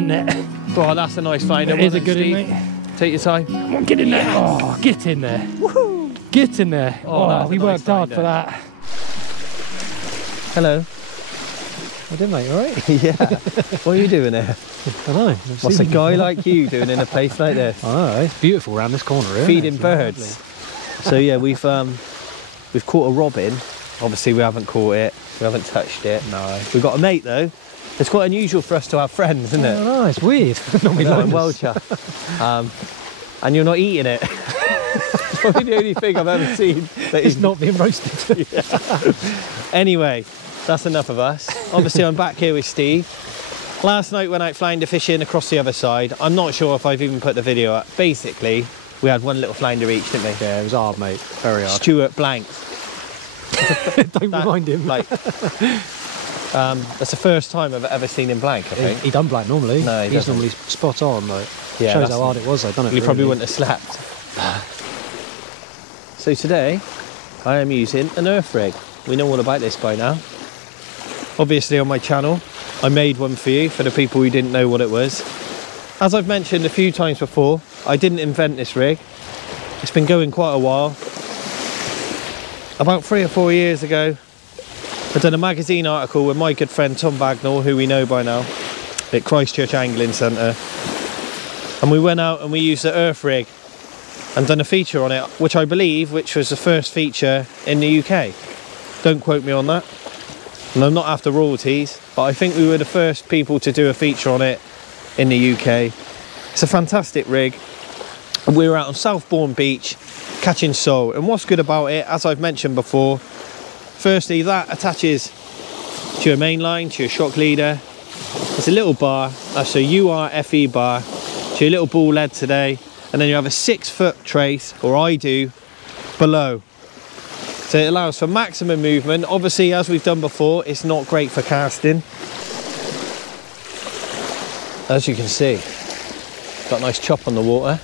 the net. Oh, that's a nice find. It is a good one, mate. Take your time. Come on, get in there. Oh, get in there. Woohoo! Get in there. Oh, we worked hard for that. Hello. I did, mate, all right? Yeah. What are you doing here? I know. What's a guy like you doing in a place like this? I know. It's beautiful around this corner, isn't Feeding it? birds. So yeah, we've caught a robin. Obviously we haven't caught it. We haven't touched it. No. We've got a mate though. It's quite unusual for us to have friends, isn't it? I know, it's weird. Normally I'm well chuffed. And you're not eating it. It's probably the only thing I've ever seen that It's not being roasted. Yeah. Anyway, that's enough of us. Obviously I'm back here with Steve. Last night went out flounder fishing across the other side. I'm not sure if I've even put the video up. Basically, we had one little flounder each, didn't we? Yeah, it was hard, mate. Very hard. Stuart Blank. Don't remind him. Like, that's the first time I've ever seen him blank, I think. He done blank normally. No, he's normally spot on. Like, yeah, shows how hard it was, though, doesn't it? He probably wouldn't have slept. So today, I am using an earth rig. We know all about this by now. Obviously on my channel, I made one for you, for the people who didn't know what it was. As I've mentioned a few times before, I didn't invent this rig. It's been going quite a while. About 3 or 4 years ago, I done a magazine article with my good friend Tom Bagnall, who we know by now, at Christchurch Angling Centre. And we went out and we used the earth rig and done a feature on it, which I believe, which was the first feature in the UK. Don't quote me on that. And I'm not after royalties, but I think we were the first people to do a feature on it in the UK. It's a fantastic rig. And we were out on Southbourne Beach catching sole. And what's good about it, as I've mentioned before, firstly, that attaches to your main line, to your shock leader. It's a little bar, that's a URFE bar, to your little ball lead today. And then you have a 6-foot trace, or I do, below. So it allows for maximum movement. Obviously, as we've done before, it's not great for casting. As you can see, got a nice chop on the water.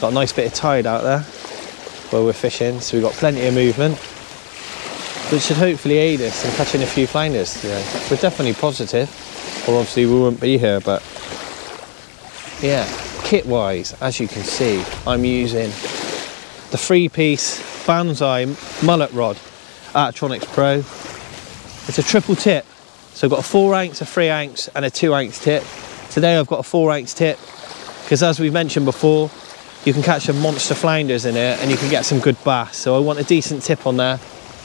Got a nice bit of tide out there where we're fishing, so we've got plenty of movement, which should hopefully aid us in catching a few flounders today. We're definitely positive, or obviously we wouldn't be here, but yeah. Kit-wise, as you can see, I'm using the 3-piece Banzai mullet rod, Artronics Pro. It's a triple tip, so I've got a 4 ounce, a 3 ounce and a 2 ounce tip. Today I've got a 4 ounce tip because, as we've mentioned before, you can catch some monster flounders in it and you can get some good bass, so I want a decent tip on there.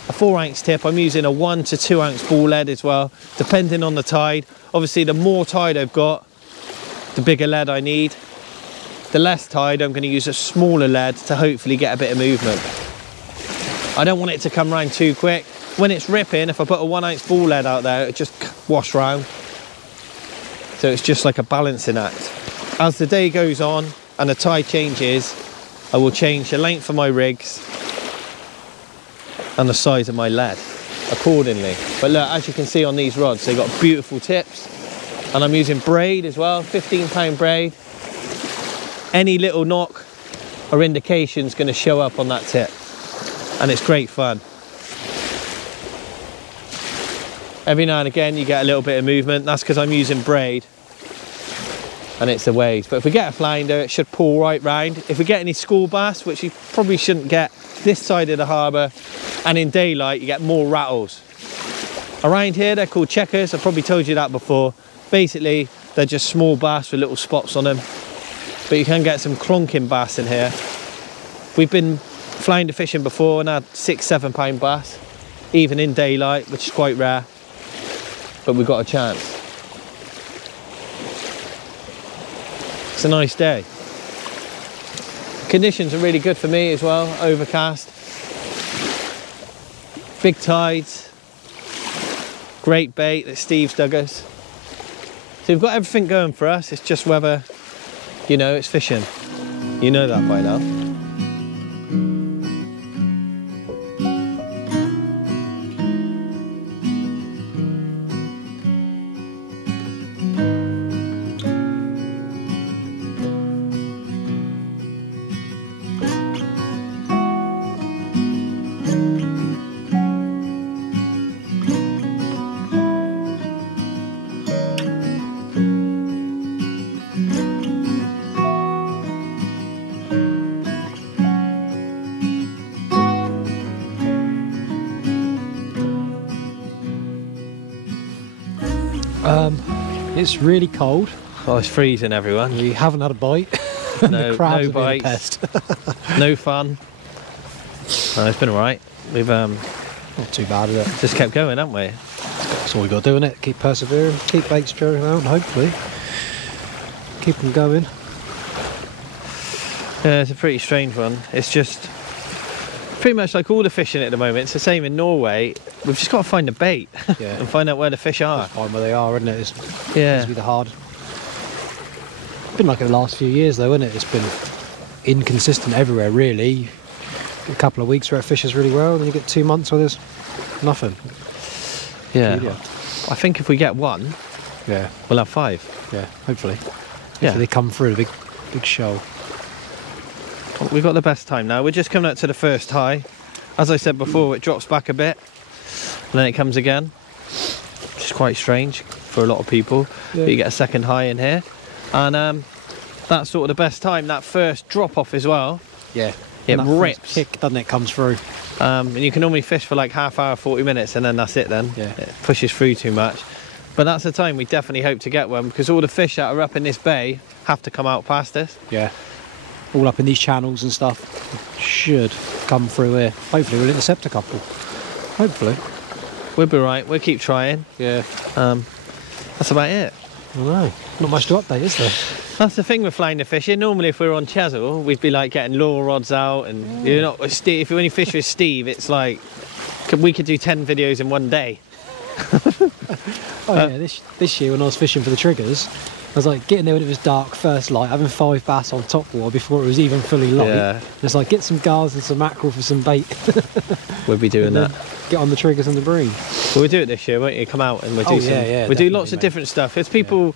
A 4 ounce tip. I'm using a 1 to 2 ounce ball lead as well, depending on the tide. Obviously the more tide I've got, the bigger lead I need. The less tide, I'm going to use a smaller lead to hopefully get a bit of movement. I don't want it to come round too quick. When it's ripping, if I put a 1 ounce ball lead out there, it just wash round. So it's just like a balancing act. As the day goes on and the tide changes, I will change the length of my rigs and the size of my lead accordingly. But look, as you can see on these rods, they've got beautiful tips. And I'm using braid as well, 15-pound braid. Any little knock or indication is going to show up on that tip, and it's great fun. Every now and again you get a little bit of movement. That's because I'm using braid and it's the waves. But if we get a flounder, it should pull right round. If we get any school bass, which you probably shouldn't get this side of the harbour, and in daylight you get more rattles. Around here they're called checkers. I've probably told you that before. Basically they're just small bass with little spots on them. But you can get some clonking bass in here. We've been flounder fishing before and had 6-7 pound bass, even in daylight, which is quite rare, but we've got a chance. It's a nice day. Conditions are really good for me as well, overcast. Big tides, great bait that Steve's dug us. So we've got everything going for us, it's just whether, you know, it's fishing. You know that by now. It's really cold. Oh, it's freezing, everyone. We haven't had a bite. No, The crabs no have been a bites. pest. No fun. It's been alright. We've Not too bad, is it? just kept going, haven't we? That's all we got to do, isn't it? Keep persevering, keep baits going around, hopefully. Keep them going. Yeah, it's a pretty strange one. It's just pretty much like all the fishing at the moment. It's the same in Norway. We've just got to find a bait Yeah. and find out where the fish are. Find where they are, isn't it? It's Yeah. be the hard. It's been like the last few years, though, isn't it? It's been inconsistent everywhere, really. A couple of weeks where it fishes really well, then you get 2 months where there's nothing. Yeah. Peculiar. I think if we get one, Yeah, we'll have 5. yeah, hopefully. Yeah. If they come through, a big shoal. We've got the best time now. We're just coming up to the first high. As I said before, it drops back a bit and then it comes again, which is quite strange for a lot of people. Yeah. But you get a second high in here, and that's sort of the best time. That first drop off as well, Yeah. it And that first rips. kick, doesn't it, comes through. And you can normally fish for like half hour, 40 minutes, and then that's it then. Yeah. It pushes through too much. But that's the time we definitely hope to get one, because all the fish that are up in this bay have to come out past us. Yeah. All up in these channels and stuff. Should come through here. Hopefully we'll intercept a couple. Hopefully. We'll be right, we'll keep trying. Yeah. That's about it. I know. Not much to update, is there? That's the thing with flounder fishing. Normally if we were on Chesil, we'd be like getting lure rods out, and you're not, if you only fish with Steve, it's like we could do 10 videos in one day. Oh yeah, this year when I was fishing for the triggers, I was like getting there when it was dark, first light, having 5 bass on top water before it was even fully light. Yeah. It's like get some gars and some mackerel for some bait. We'll be doing And that. then get on the triggers and the bream. Well, we'll do it this year, won't you? Come out and we'll do Oh, some. yeah, yeah, we'll do definitely, lots of mate. different stuff. There's people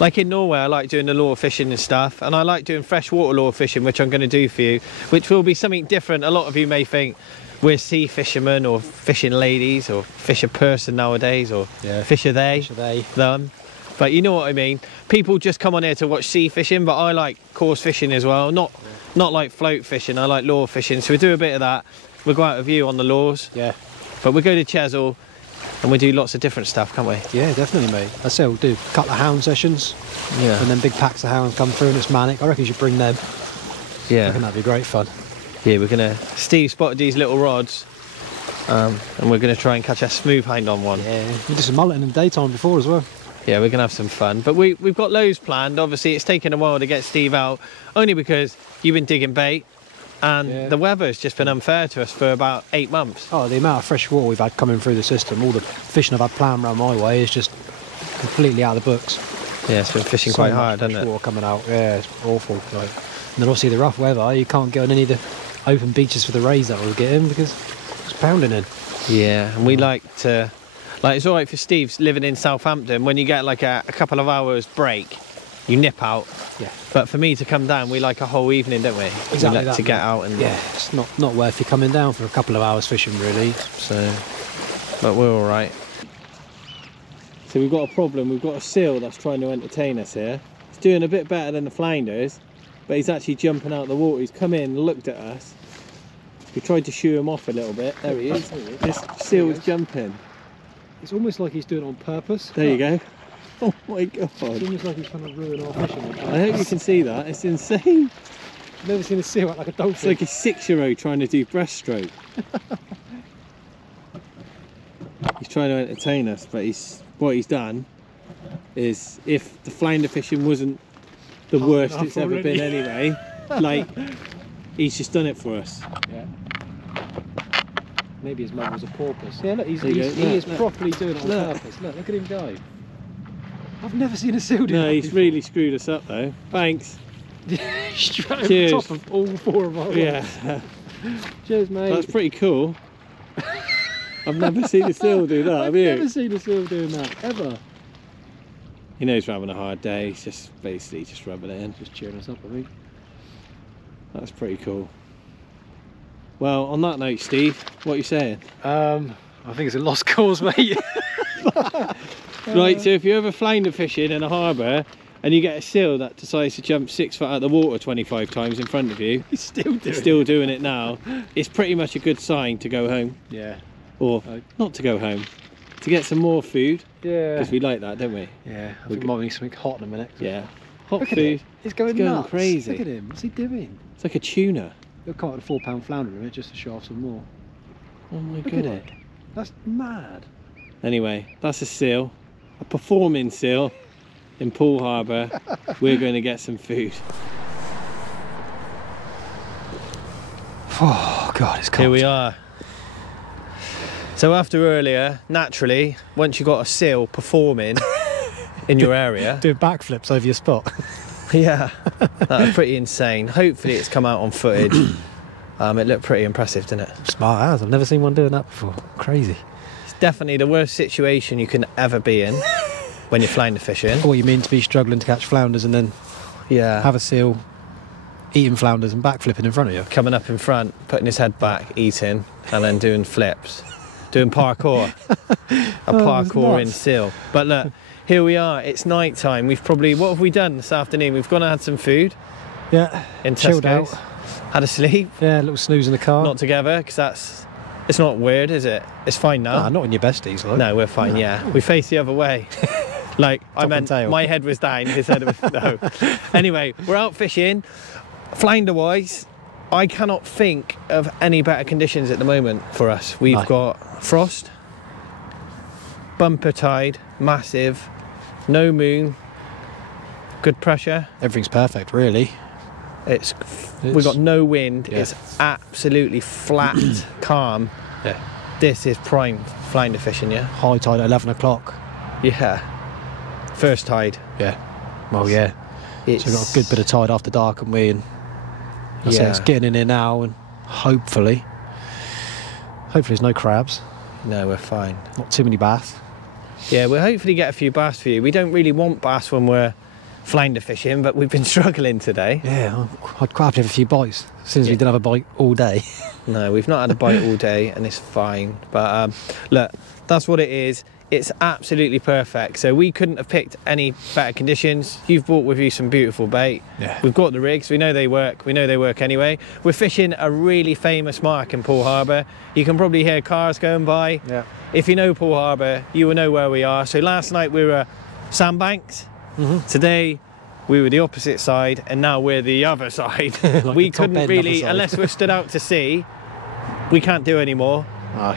like in Norway. I like doing the lure fishing and stuff, and I like doing freshwater lure fishing, which I'm going to do for you, which will be something different. A lot of you may think we're sea fishermen or fishing ladies or fisher person nowadays, or Yeah. fisher they, Fish are they. them. But you know what I mean. People just come on here to watch sea fishing, but I like coarse fishing as well. Not like float fishing. I like lure fishing. So we do a bit of that. We'll go out with you on the lures. Yeah. But we go to Chesil and we do lots of different stuff, can't we? Yeah, definitely, mate. I say we'll do a couple of hound sessions, Yeah. and then big packs of hounds come through and it's manic. I reckon you should bring them. I Yeah. reckon that'd be great fun. Yeah, we're gonna. Steve spotted these little rods, and we're gonna try and catch a smooth hind on one. Yeah. We did some mullet in the daytime before as well. Yeah, we're gonna have some fun. But we've got loads planned. Obviously, it's taken a while to get Steve out, only because you've been digging bait, and Yeah. the weather's just been unfair to us for about 8 months. Oh, the amount of fresh water we've had coming through the system, all the fishing I've had planned around my way is just completely out of the books. Yeah, it's been fishing So quite much hard, fresh hasn't it? water coming out. Yeah, it's awful. Like, and then obviously the rough weather, you can't get on any of the open beaches for the rays that we'll get in because it's pounding in. Yeah, and we like to. Like, it's all right for Steve's living in Southampton. When you get like a couple of hours break, you nip out. Yeah. But for me to come down, we like a whole evening, don't we? Exactly we like that, to get mate. out and Yeah, it's not worth you coming down for a couple of hours fishing, really. So, but we're all right. So we've got a problem. We've got a seal that's trying to entertain us here. He's doing a bit better than the flounders, but he's actually jumping out the water. He's come in, looked at us. We tried to shoo him off a little bit. There he is. This seal's jumping. It's almost like he's doing it on purpose. There you go. Oh my god. It's almost like he's trying to ruin our fishing. I hope you can see that. It's insane. I've never seen a seal act like a It's dolphin. like a 6-year-old trying to do breaststroke. He's trying to entertain us, but what he's done is, if the flounder fishing wasn't the worst enough it's ever already. been anyway, like, he's just done it for us. Yeah. Maybe his mum was a porpoise. Yeah, look, he There you go. is Look. properly doing it on Look. purpose. Look at him go. I've never seen a seal do that No, he's before. really screwed us up though. Thanks. Straight over Cheers. the top of all 4 of our rods. Yeah, Cheers, mate. that's pretty cool. I've never seen a seal do that, I've have you? never seen a seal doing that, ever. He knows we're having a hard day. He's just basically just rubbing it in. Just cheering us up, I think. That's pretty cool. Well, on that note, Steve, what are you saying? I think it's a lost cause, mate. Right, so if you're ever flounder fishing in a harbour and you get a seal that decides to jump 6 foot out of the water 25 times in front of you, He's still doing it now, it's pretty much a good sign to go home. Yeah. Or Oh. not to go home. to get some more food. Yeah. Because we like that, don't we? Yeah, I think we might need something hot in a minute. Yeah. Hot Look at food. it. It's going nuts. crazy. Look at him. What's he doing? It's like a tuna. He'll come out a £4 flounder in it just to show off some more. Oh my Look at goodness. it. That's mad. Anyway, that's a seal. A performing seal in Poole Harbour. We're going to get some food. Oh God, it's cold. Here we are. So after earlier, naturally, once you got a seal performing in your area, Doing backflips over your spot. yeah, that was pretty insane. Hopefully it's come out on footage. It looked pretty impressive, didn't it? Smart as. I've never seen one doing that before. Crazy. It's definitely the worst situation you can ever be in when you're flounder fishing. What you mean to be struggling to catch flounders and then Yeah. have a seal eating flounders and backflipping in front of you? Coming up in front, putting his head back, eating, and then doing flips. Doing parkour. A parkour in seal. But look, here we are. It's night time. We've probably, what have we done this afternoon? We've gone and had some food Yeah. in Chilled Tesco's. out. Had a sleep. Yeah, a little snooze in the car. Not together, because it's not weird, is it? It's fine now. Nah, not in your besties, like. No, we're fine, No. yeah. We face the other way. Like, I Top meant and tail. my head was down, his head was, no. Anyway, we're out fishing. Flounder-wise, I cannot think of any better conditions at the moment for us. We've No. got frost, bumper tide, massive, no moon, good pressure. Everything's perfect, really. We've got no wind. Yeah. It's absolutely flat, calm. Yeah. This is prime flounder fishing, yeah? High tide at 11 o'clock. Yeah. First tide. Yeah. Well, yeah. It's, So we've got a good bit of tide after dark, and I say it's getting in here now, and hopefully there's no crabs, No, we're fine. not too many bass. Yeah, we'll hopefully get a few bass for you. We don't really want bass when we're flounder fishing, but we've been struggling today. Yeah, I'd quite happy to have a few bites, since we Yeah. didn't have a bite all day. No, we've not had a bite all day, and it's fine. But look, that's what it is. It's absolutely perfect. So we couldn't have picked any better conditions. You've brought with you some beautiful bait. Yeah. We've got the rigs. We know they work. We know they work anyway. We're fishing a really famous mark in Poole Harbour. You can probably hear cars going by. Yeah. If you know Poole Harbour, you will know where we are. So last night we were Sandbanks. Today we were the opposite side, and now we're the other side. Like We the top couldn't end really, other side. unless we're stood out to sea, we can't do any more. Aye.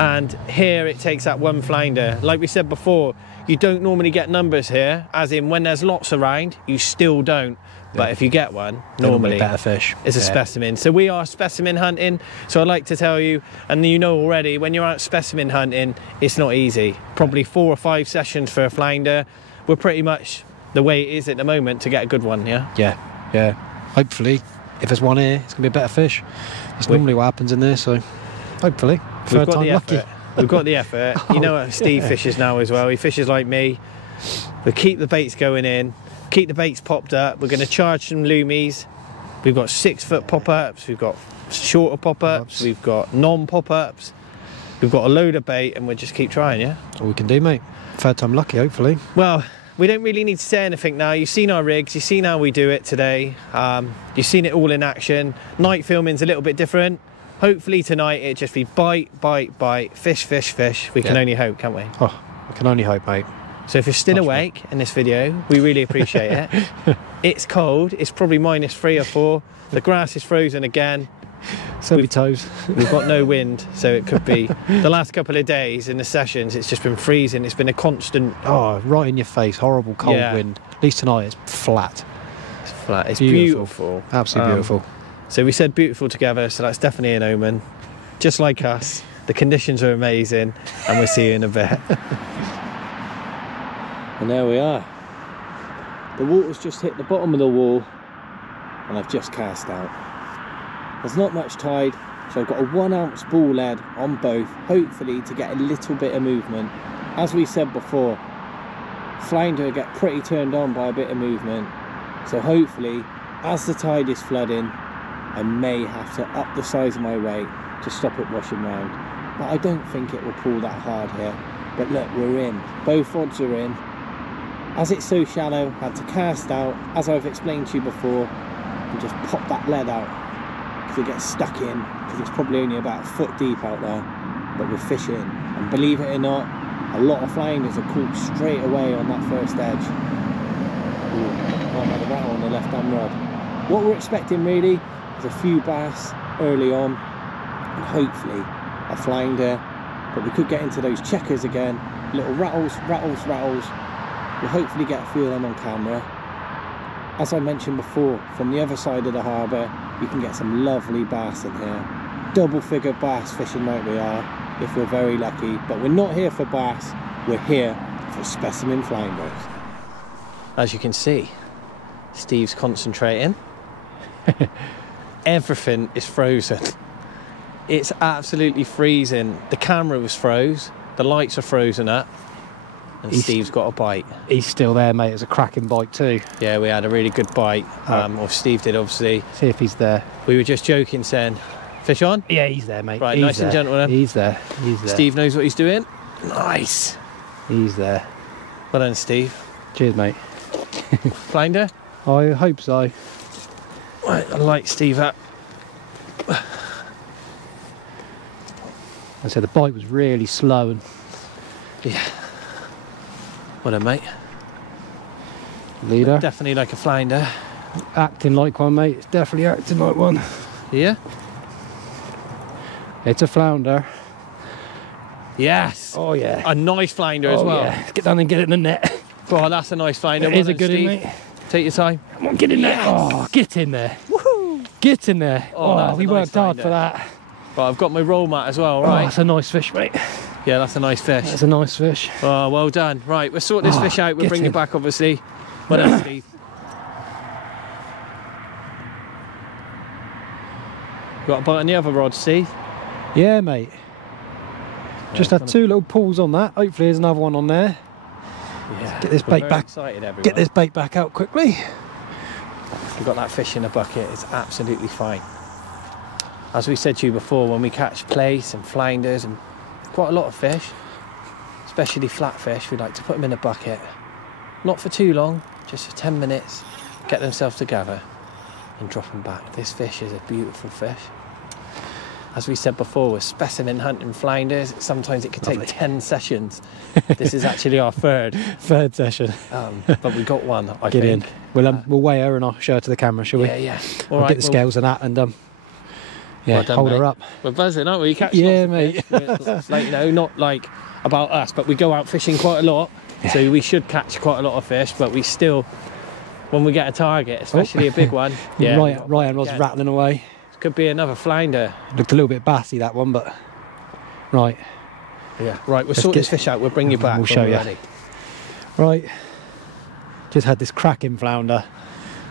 And here it takes that one flounder. Like we said before, you don't normally get numbers here, as in when there's lots around, you still don't. But Yeah. if you get one, They're normally better fish. it's a Yeah. specimen. So we are specimen hunting. So I'd like to tell you, and you know already, when you're out specimen hunting, it's not easy. Probably 4 or 5 sessions for a flounder. We're pretty much the way it is at the moment to get a good one, yeah? Yeah, yeah. Hopefully, if there's one here, it's going to be a better fish. That's normally what happens in there, so hopefully. We've Third got time the lucky. effort. We've got the effort. You know what Steve yeah. fishes now as well. He fishes like me. We keep the baits going in, keep the baits popped up. We're going to charge some loomies. We've got 6-foot pop-ups. We've got shorter pop-ups. We've got non-pop-ups. We've got a load of bait, and we'll just keep trying, yeah? That's all we can do, mate. Third time lucky, hopefully. Well, we don't really need to say anything now. You've seen our rigs. You've seen how we do it today. You've seen it all in action. Night filming's a little bit different. Hopefully tonight it'll just be bite, bite, bite, fish, fish, fish. We can only hope, can't we? Oh, I can only hope, mate. So if you're still Touch awake in this video, we really appreciate it. It's cold. It's probably -3 or 4. The grass is frozen again. So many toes. We've got no wind, so it could be the last couple of days in the sessions. It's just been freezing. It's been a constant. Oh, right in your face. Horrible cold Yeah. wind. At least tonight it's flat. It's flat. It's Beautiful. beautiful. Absolutely beautiful. So we said beautiful together, so that's definitely an omen. Just like us, the conditions are amazing, and we'll see you in a bit. And there we are. The water's just hit the bottom of the wall, and I've just cast out. There's not much tide, so I've got a 1 ounce ball lead on both, hopefully to get a little bit of movement. As we said before, flounder get pretty turned on by a bit of movement, so hopefully, as the tide is flooding, I may have to up the size of my weight to stop it washing round. But I don't think it will pull that hard here. But look, we're in. Both rods are in. As it's so shallow, I had to cast out, as I've explained to you before, and just pop that lead out because it gets stuck in, because it's probably only about a foot deep out there. But we're fishing, and believe it or not, A lot of flounders are caught straight away on that first edge. Ooh, might have a rattle on the left hand rod. What we're expecting really is a few bass early on and hopefully a flounder, but we could get into those checkers again, little rattles. We'll hopefully get a few of them on camera. As I mentioned before, from the other side of the harbour you can get some lovely bass in here. Double figure bass fishing like we are, if we're very lucky, but we're not here for bass, we're here for specimen flounders. As you can see, Steve's concentrating. Everything is frozen. It's absolutely freezing. The camera was froze, the lights are frozen up, and Steve's got a bite. He's still there, mate. It's a cracking bite too. Yeah, we had a really good bite. Or Steve did, obviously. See if he's there. We were just joking, saying, fish on? Yeah, he's there, mate. Right, he's nice there. and gentle then. He's there. He's there. Steve knows what he's doing. Nice. He's there. Well done, Steve. Cheers, mate. Flounder? I hope so. Right, I light Steve up. I said the bite was really slow and Yeah. Well done, mate. leader. Definitely like a flounder. Acting like one, mate. It's definitely acting like one. Yeah? It's a flounder. Yes. Oh yeah. A nice flounder as well. Yeah. Let's get down and get it in the net. Oh, that's a nice flounder. It is Well a done, good one, Steve. mate. Take your time. Come on, get in there. Oh, get in there. Woohoo! Get in there. Oh, that's we a nice worked hard flounder. for that. Right, I've got my roll mat as well, Oh, right? that's a nice fish, mate. Yeah, that's a nice fish. That's a nice fish. Oh, well done. Right, we'll sort this Oh, fish out. We'll get bring in. it back, obviously. Well done, Steve. Got a bite on the other rod, Steve? Yeah, mate. Just had two little pulls on that. Hopefully there's another one on there. Yeah. Get this We're bait very back. excited, everyone. Get this bait back out quickly. We've got that fish in a bucket. It's absolutely fine. As we said to you before, when we catch plaice and flounders and quite a lot of fish, especially flatfish, we like to put them in a bucket. Not for too long, just for 10 minutes, get themselves together and drop them back. This fish is a beautiful fish. As we said before, with specimen hunting flounders, sometimes it can take 10 sessions. This is actually our third session. but we got one, I Get think. in. We'll weigh her and I'll show her to the camera, shall we? Yeah. We'll get the scales and that and yeah, Well done, hold mate. her up. We're buzzing, aren't we? Catch Yeah, lots of fish. Like, you know, not like about us, but we go out fishing quite a lot, so we should catch quite a lot of fish, but we still, when we get a target, especially a big one, yeah. Right hand rod's rattling away. Could be another flounder. Looked a little bit bassy, that one, but right. Yeah. Right, we'll sort this fish out. We'll bring you back. We'll show when you. we're ready. Right. Just had this cracking flounder.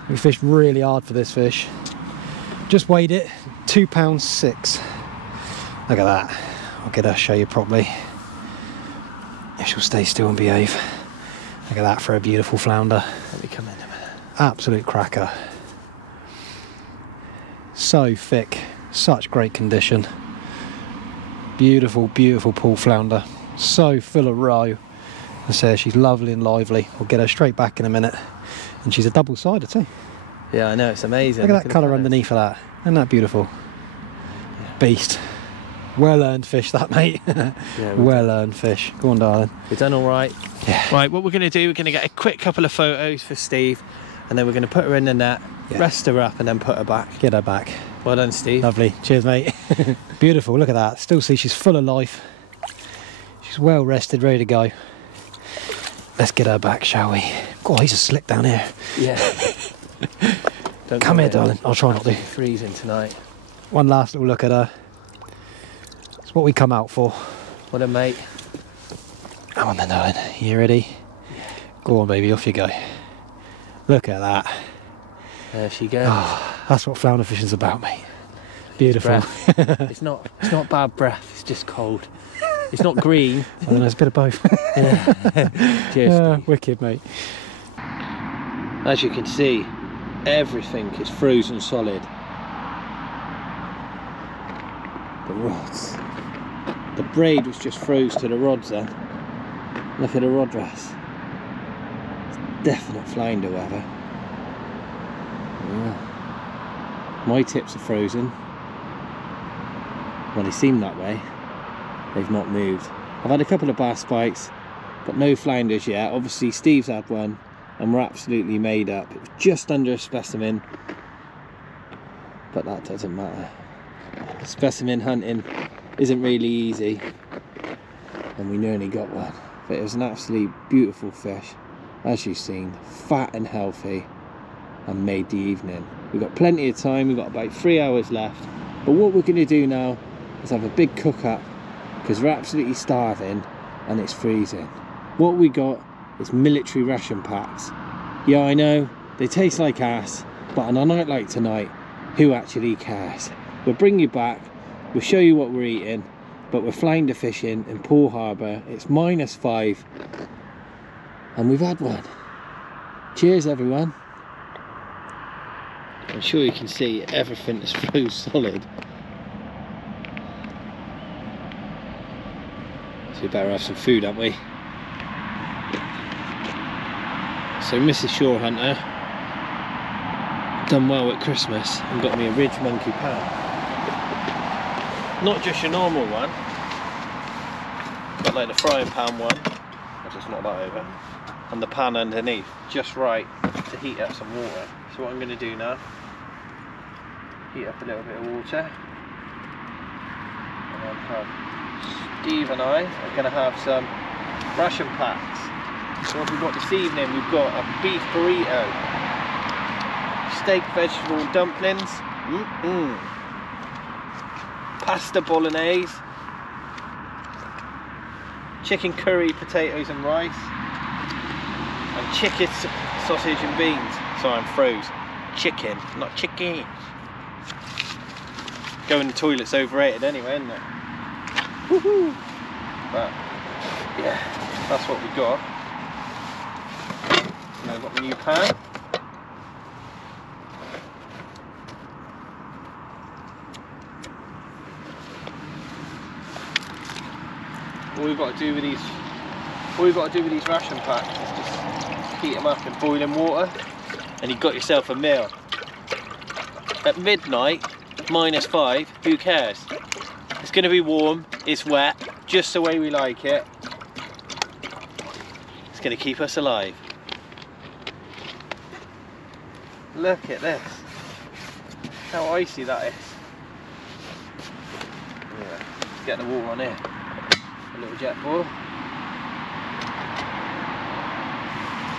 We fished really hard for this fish. Just weighed it, £2.6. Look at that. I'll get her, show you properly. If she'll stay still and behave. Look at that for a beautiful flounder. Let me come in a minute. Absolute cracker. So thick, such great condition. Beautiful, beautiful Poole flounder. So full of roe. I say she's lovely and lively. We'll get her straight back in a minute. And she's a double-sider too. Yeah, I know, it's amazing. Look at that colour underneath of that. Isn't that beautiful? Beast. Well-earned fish, that, mate. Yeah, well-earned fish. Go on, darling. We've done all right. Yeah. Right, what we're going to do, we're going to get a quick couple of photos for Steve, and then we're going to put her in the net, rest her up, and then put her back. Get her back. Well done, Steve. Lovely. Cheers, mate. Beautiful. Look at that. Still see she's full of life. She's well rested, ready to go. Let's get her back, shall we? God, he's a slick down here. Yeah. Come here, darling. I'll try not to. Freezing tonight. One last little look at her. It's what we come out for. What a mate. Come on then, darling. You ready? Go on, baby. Off you go. Look at that. There she goes. Oh, that's what flounder fishing's about, mate. Beautiful. It's not bad breath. It's just cold. It's not green. I don't know, it's a bit of both. Yeah. Cheers. Wicked, mate. As you can see, everything is frozen solid. The rods. The braid was just froze to the rods then. Look at the rod rest. It's definite flounder weather. Yeah. My tips are frozen. Well, they seem that way. They've not moved. I've had a couple of bass bites, but no flounders yet. Obviously Steve's had one and we're absolutely made up. It was just under a specimen, but that doesn't matter. Specimen hunting isn't really easy, and we nearly got one. But it was an absolutely beautiful fish, as you've seen, fat and healthy, and made the evening. We've got plenty of time, we've got about 3 hours left, but what we're going to do now is have a big cook up, because we're absolutely starving and it's freezing. What we got is military ration packs. Yeah, I know, they taste like ass, but on a night like tonight, who actually cares? We'll bring you back, we'll show you what we're eating, but we're flounder fishing in Poole Harbour. It's -5 and we've had one. Cheers everyone. I'm sure you can see everything is froze solid. So we better have some food, haven't we? So Mrs. Shore Hunter done well at Christmas and got me a Ridge Monkey pan. Not just your normal one, but like the frying pan one. I'll just knock that over. And the pan underneath, just right to heat up some water. So what I'm going to do now, heat up a little bit of water, and then Steve and I are going to have some ration packs. So what we've got this evening, we've got a beef burrito, steak, vegetable and dumplings, pasta bolognese, chicken curry, potatoes and rice, and chicken sausage and beans. Sorry, I'm froze. Chicken, not chicken. Going to the toilet's overrated anyway, isn't it? Woohoo! But yeah, that's what we got. And I've got the new pan. All we've got to do with these ration packs is just heat them up in boiling water, and you've got yourself a meal. At midnight, -5, who cares? It's going to be warm, it's wet, just the way we like it. It's going to keep us alive. Look at this. How icy that is. Yeah, let's get the water on here. A little jet ball.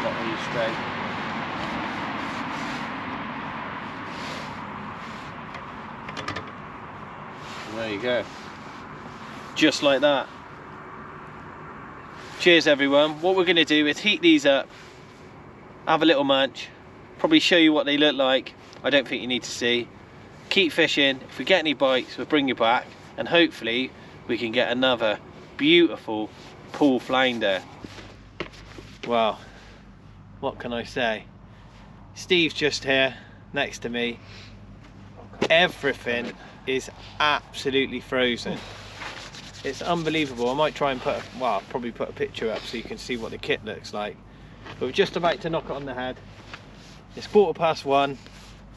Not really straight. And there you go. Just like that. Cheers everyone. What we're going to do is heat these up, have a little munch, probably show you what they look like. I don't think you need to see. Keep fishing. If we get any bites, we'll bring you back, and hopefully we can get another beautiful Poole flounder. Well, what can I say? Steve's just here next to me. Everything is absolutely frozen. It's unbelievable. I might try and I'll probably put a picture up so you can see what the kit looks like. But we're just about to knock it on the head. It's 1:15.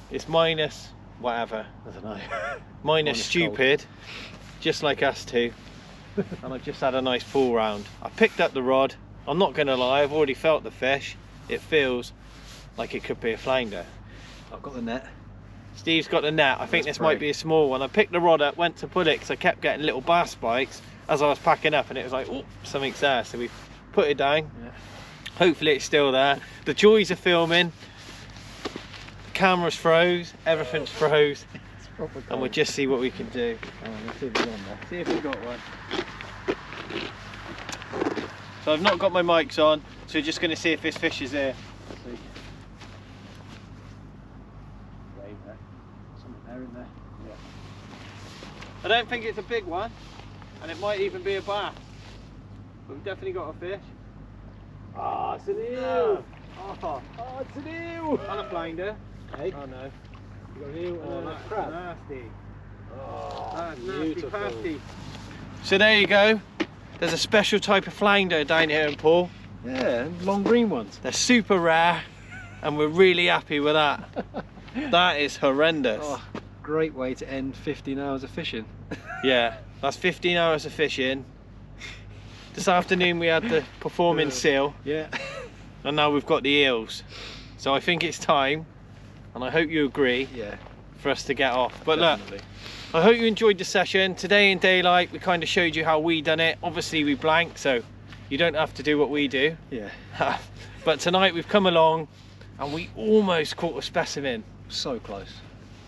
It's minus whatever. I don't know. minus stupid. Cold. Just like us two. And I've just had a nice pull round. I picked up the rod. I'm not going to lie, I've already felt the fish. It feels like it could be a flounder. I've got the net. Steve's got the net. I think this might be a small one. I picked the rod up, went to put it because I kept getting little bass bites as I was packing up, and it was like, oh, something's there. So we put it down. Yeah. Hopefully it's still there. The joys of filming. The camera's froze. Everything's froze. And we'll just see what we can do. Let's see if we've got one. See if we've got one. So I've not got my mics on, so we're just going to see if this fish is here. In there. Yeah. I don't think it's a big one, and it might even be a bass, but we've definitely got a fish. Ah, it's an eel! No. Oh, it's an eel! And a flounder. Hey? Oh no. You got an eel and a that's crab. nasty. Oh, That's nasty, beautiful. pasty. So there you go. There's a special type of flounder down here in Poole. Yeah, long green ones. They're super rare, and we're really happy with that. That is horrendous. Oh, great way to end 15 hours of fishing. Yeah, that's 15 hours of fishing This afternoon we had the performing seal, Yeah. and now we've got the eels. So I think it's time, and I hope you agree, Yeah. for us to get off. But Definitely. look, I hope you enjoyed the session. Today in daylight, we kind of showed you how we done it. Obviously we blank, so you don't have to do what we do. Yeah. But tonight we've come along, and we almost caught a specimen. So close.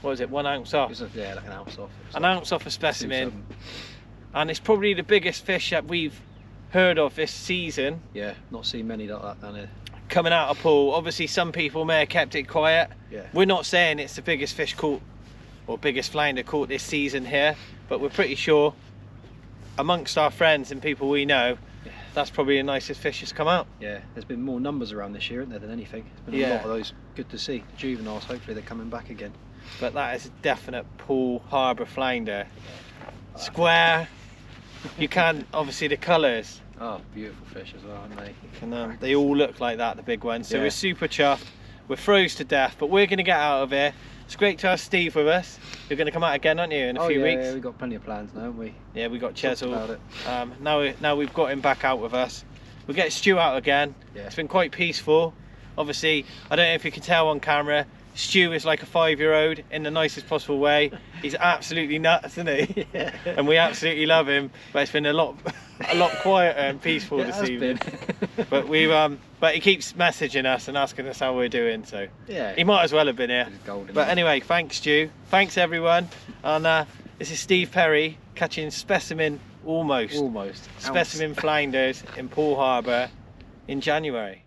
What was it, 1 ounce off? Yeah, like an ounce off. An ounce off a specimen. 2-7. And it's probably the biggest fish that we've heard of this season. Yeah, not seen many like that down here. Coming out of Poole. Obviously some people may have kept it quiet. Yeah. We're not saying it's the biggest fish caught or biggest flounder caught this season here, but we're pretty sure amongst our friends and people we know, that's probably the nicest fish that's come out. Yeah, there's been more numbers around this year, isn't there, than anything. There's been a lot of those. Good to see. The juveniles, hopefully they're coming back again. But that is a definite Poole Harbour flounder. Square. You can, obviously the colours. Oh, beautiful fish as well, aren't they? They all look like that, the big ones. So Yeah. we're super chuffed. We're froze to death, but we're going to get out of here. It's great to have Steve with us. You're going to come out again, aren't you, in a few weeks? Yeah, we've got plenty of plans now, haven't we? Yeah, we got Talked Chesil. about it. Now we've got him back out with us. We'll get Stu out again. Yeah. It's been quite peaceful. Obviously, I don't know if you can tell on camera, Stu is like a 5-year-old in the nicest possible way. He's absolutely nuts, isn't he? Yeah. And we absolutely love him. But it's been a lot quieter and peaceful It this has evening. been. But he keeps messaging us and asking us how we're doing. So Yeah. he might as well have been here. He's golden. But anyway, thanks Stu. Thanks everyone. And this is Steve Perry catching specimen almost. specimen flounders in Poole Harbour in January.